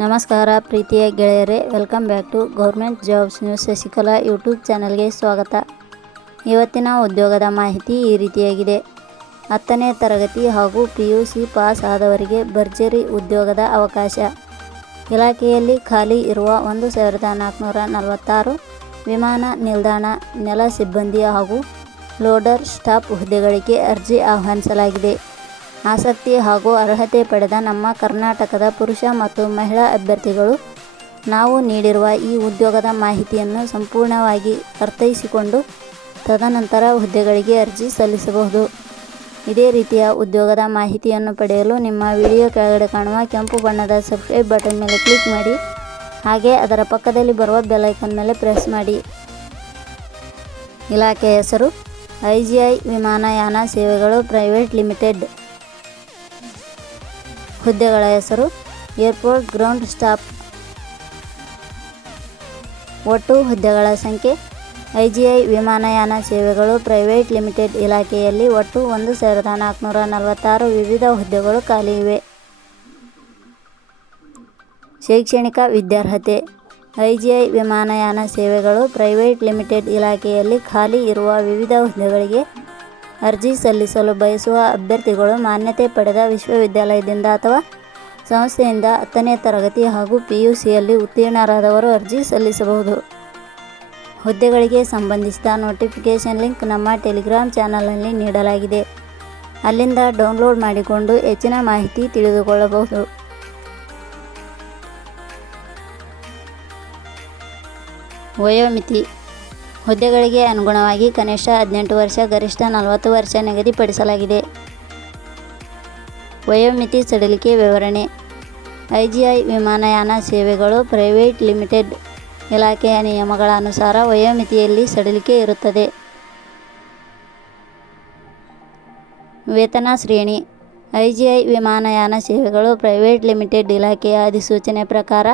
ನಮಸ್ಕಾರ ಪ್ರೀತಿಯ ಗೆಳೆಯರೇ welcome back to government jobs news Shashikala YouTube ಚಾನಲ್ಗೆ ಸ್ವಾಗತ. ಇವತ್ತಿನ ಉದ್ಯೋಗದ ಮಾಹಿತಿ ಈ ರೀತಿಯಾಗಿದೆ. ಹತ್ತನೇ ತರಗತಿ ಹಾಗೂ ಪಿ ಯು ಸಿ ಪಾಸ್ ಆದವರಿಗೆ ಭರ್ಜರಿ ಉದ್ಯೋಗದ ಅವಕಾಶ. ಇಲಾಖೆಯಲ್ಲಿ ಖಾಲಿ ಇರುವ ಒಂದು ಸಾವಿರದ ನಾಲ್ಕುನೂರ ನಲವತ್ತಾರು ವಿಮಾನ ನಿಲ್ದಾಣ, ನೆಲ ಸಿಬ್ಬಂದಿ ಹಾಗೂ ಲೋಡರ್ ಸ್ಟಾಫ್ ಹುದ್ದೆಗಳಿಗೆ ಅರ್ಜಿ ಆಹ್ವಾನಿಸಲಾಗಿದೆ. ಆಸಕ್ತಿ ಹಾಗೂ ಅರ್ಹತೆ ಪಡೆದ ನಮ್ಮ ಕರ್ನಾಟಕದ ಪುರುಷ ಮತ್ತು ಮಹಿಳಾ ಅಭ್ಯರ್ಥಿಗಳು, ನಾವು ನೀಡಿರುವ ಈ ಉದ್ಯೋಗದ ಮಾಹಿತಿಯನ್ನು ಸಂಪೂರ್ಣವಾಗಿ ಅರ್ಥೈಸಿಕೊಂಡು ತದನಂತರ ಹುದ್ದೆಗಳಿಗೆ ಅರ್ಜಿ ಸಲ್ಲಿಸಬಹುದು. ಇದೇ ರೀತಿಯ ಉದ್ಯೋಗದ ಮಾಹಿತಿಯನ್ನು ಪಡೆಯಲು ನಿಮ್ಮ ವಿಡಿಯೋ ಕೆಳಗಡೆ ಕಾಣುವ ಕೆಂಪು ಬಣ್ಣದ ಸಬ್ಸ್ಕ್ರೈಬ್ ಬಟನ್ ಮೇಲೆ ಕ್ಲಿಕ್ ಮಾಡಿ, ಹಾಗೆ ಅದರ ಪಕ್ಕದಲ್ಲಿ ಬರುವ ಬೆಲ್ ಐಕನ್ ಮೇಲೆ ಪ್ರೆಸ್ ಮಾಡಿ. ಇಲಾಖೆಯ ಹೆಸರು ಐ ಜಿ ಐ ವಿಮಾನಯಾನ ಸೇವೆಗಳು ಪ್ರೈವೇಟ್ ಲಿಮಿಟೆಡ್. ಹುದ್ದೆಗಳ ಹೆಸರು ಏರ್ಪೋರ್ಟ್ ಗ್ರೌಂಡ್ ಸ್ಟಾಫ್. ಒಟ್ಟು ಹುದ್ದೆಗಳ ಸಂಖ್ಯೆ, ಐಜಿಐ ವಿಮಾನಯಾನ ಸೇವೆಗಳು, ಪ್ರೈವೇಟ್ ಲಿಮಿಟೆಡ್ ಇಲಾಖೆಯಲ್ಲಿ ಒಟ್ಟು ಒಂದು ಸಾವಿರದ ನಾಲ್ಕುನೂರ ನಲವತ್ತಾರು ವಿವಿಧ ಹುದ್ದೆಗಳು ಖಾಲಿ ಇವೆ. ಶೈಕ್ಷಣಿಕ ವಿದ್ಯಾರ್ಹತೆ, ಐಜಿಐ ವಿಮಾನಯಾನ ಸೇವೆಗಳು ಪ್ರೈವೇಟ್ ಲಿಮಿಟೆಡ್ ಇಲಾಖೆಯಲ್ಲಿ ಖಾಲಿ ಇರುವ ವಿವಿಧ ಹುದ್ದೆಗಳಿಗೆ ಅರ್ಜಿ ಸಲ್ಲಿಸಲು ಬಯಸುವ ಅಭ್ಯರ್ಥಿಗಳು ಮಾನ್ಯತೆ ಪಡೆದ ವಿಶ್ವವಿದ್ಯಾಲಯದಿಂದ ಅಥವಾ ಸಂಸ್ಥೆಯಿಂದ ಹತ್ತನೇ ತರಗತಿ ಹಾಗೂ ಪಿ ಯು ಸಿಯಲ್ಲಿ ಉತ್ತೀರ್ಣರಾದವರು ಅರ್ಜಿ ಸಲ್ಲಿಸಬಹುದು. ಹುದ್ದೆಗಳಿಗೆ ಸಂಬಂಧಿಸಿದ ನೋಟಿಫಿಕೇಷನ್ ಲಿಂಕ್ ನಮ್ಮ ಟೆಲಿಗ್ರಾಮ್ ಚಾನಲ್ನಲ್ಲಿ ನೀಡಲಾಗಿದೆ. ಅಲ್ಲಿಂದ ಡೌನ್ಲೋಡ್ ಮಾಡಿಕೊಂಡು ಹೆಚ್ಚಿನ ಮಾಹಿತಿ ತಿಳಿದುಕೊಳ್ಳಬಹುದು. ವಯೋಮಿತಿ ಹುದ್ದೆಗಳಿಗೆ ಅನುಗುಣವಾಗಿ ಕನಿಷ್ಠ ಹದಿನೆಂಟು ವರ್ಷ, ಗರಿಷ್ಠ ನಲವತ್ತು ವರ್ಷ ನಿಗದಿಪಡಿಸಲಾಗಿದೆ. ವಯೋಮಿತಿ ಸಡಿಲಿಕೆ ವಿವರಣೆ. ಐಜಿಐ ವಿಮಾನಯಾನ ಸೇವೆಗಳು ಪ್ರೈವೇಟ್ ಲಿಮಿಟೆಡ್ ಇಲಾಖೆಯ ನಿಯಮಗಳ ಅನುಸಾರ ವಯೋಮಿತಿಯಲ್ಲಿ ಸಡಿಲಿಕೆ ಇರುತ್ತದೆ. ವೇತನ ಶ್ರೇಣಿ. ಐಜಿಐ ವಿಮಾನಯಾನ ಸೇವೆಗಳು ಪ್ರೈವೇಟ್ ಲಿಮಿಟೆಡ್ ಇಲಾಖೆಯ ಅಧಿಸೂಚನೆ ಪ್ರಕಾರ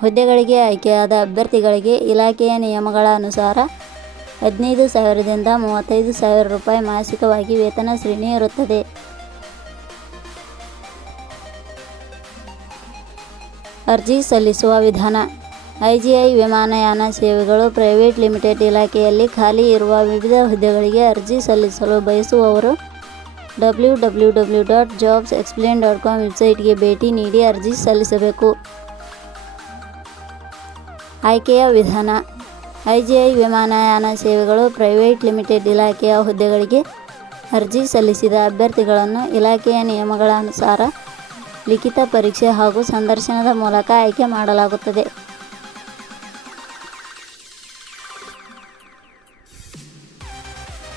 ಹುದ್ದೆಗಳಿಗೆ ಆಯ್ಕೆಯಾದ ಅಭ್ಯರ್ಥಿಗಳಿಗೆ ಇಲಾಖೆಯ ನಿಯಮಗಳ ಅನುಸಾರ ಹದಿನೈದು ಸಾವಿರದಿಂದ ಮೂವತ್ತೈದು ಸಾವಿರ ರೂಪಾಯಿ ಮಾಸಿಕವಾಗಿ ವೇತನ ಶ್ರೇಣಿ ಇರುತ್ತದೆ. ಅರ್ಜಿ ಸಲ್ಲಿಸುವ ವಿಧಾನ. ಐಜಿಐ ವಿಮಾನಯಾನ ಸೇವೆಗಳು ಪ್ರೈವೇಟ್ ಲಿಮಿಟೆಡ್ ಇಲಾಖೆಯಲ್ಲಿ ಖಾಲಿ ಇರುವ ವಿವಿಧ ಹುದ್ದೆಗಳಿಗೆ ಅರ್ಜಿ ಸಲ್ಲಿಸಲು ಬಯಸುವವರು W W W dot jobs explain dot com ವೆಬ್ಸೈಟ್ಗೆ ಭೇಟಿ ನೀಡಿ ಅರ್ಜಿ ಸಲ್ಲಿಸಬೇಕು. ಆಯ್ಕೆಯ ವಿಧಾನ. ಐಜಿಐ ವಿಮಾನಯಾನ ಸೇವೆಗಳು ಪ್ರೈವೇಟ್ ಲಿಮಿಟೆಡ್ ಇಲಾಖೆಯ ಹುದ್ದೆಗಳಿಗೆ ಅರ್ಜಿ ಸಲ್ಲಿಸಿದ ಅಭ್ಯರ್ಥಿಗಳನ್ನು ಇಲಾಖೆಯ ನಿಯಮಗಳ ಅನುಸಾರ ಲಿಖಿತ ಪರೀಕ್ಷೆ ಹಾಗೂ ಸಂದರ್ಶನದ ಮೂಲಕ ಆಯ್ಕೆ ಮಾಡಲಾಗುತ್ತದೆ.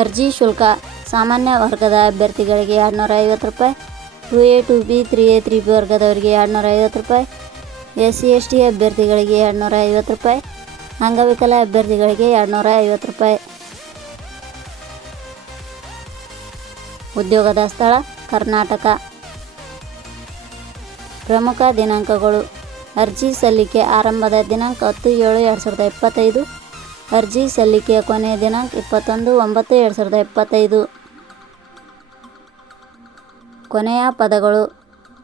ಅರ್ಜಿ ಶುಲ್ಕ. ಸಾಮಾನ್ಯ ವರ್ಗದ ಅಭ್ಯರ್ಥಿಗಳಿಗೆ ಎರಡುನೂರ ಐವತ್ತು ರೂಪಾಯಿ two A two B three A three B ವರ್ಗದವರಿಗೆ ಎರಡುನೂರ ಐವತ್ತು ರೂಪಾಯಿ ಎಸ್ ಸಿ ಎಸ್ ಟಿ ಅಭ್ಯರ್ಥಿಗಳಿಗೆ ಎರಡುನೂರ ಐವತ್ತು ರೂಪಾಯಿ, ಅಂಗವಿಕಲ ಅಭ್ಯರ್ಥಿಗಳಿಗೆ ಎರಡುನೂರ ಐವತ್ತು ರೂಪಾಯಿ. ಉದ್ಯೋಗದ ಸ್ಥಳ, ಕರ್ನಾಟಕ. ಪ್ರಮುಖ ದಿನಾಂಕಗಳು. ಅರ್ಜಿ ಸಲ್ಲಿಕೆ ಆರಂಭದ ದಿನಾಂಕ ಹತ್ತು ಏಳು ಎರಡು ಸಾವಿರದ ಇಪ್ಪತ್ತೈದು, ಅರ್ಜಿ ಸಲ್ಲಿಕೆಯ ಕೊನೆಯ ದಿನಾಂಕ ಇಪ್ಪತ್ತೊಂದು ಒಂಬತ್ತು ಎರಡು ಸಾವಿರದ ಇಪ್ಪತ್ತೈದು. ಕೊನೆಯ ಪದಗಳು.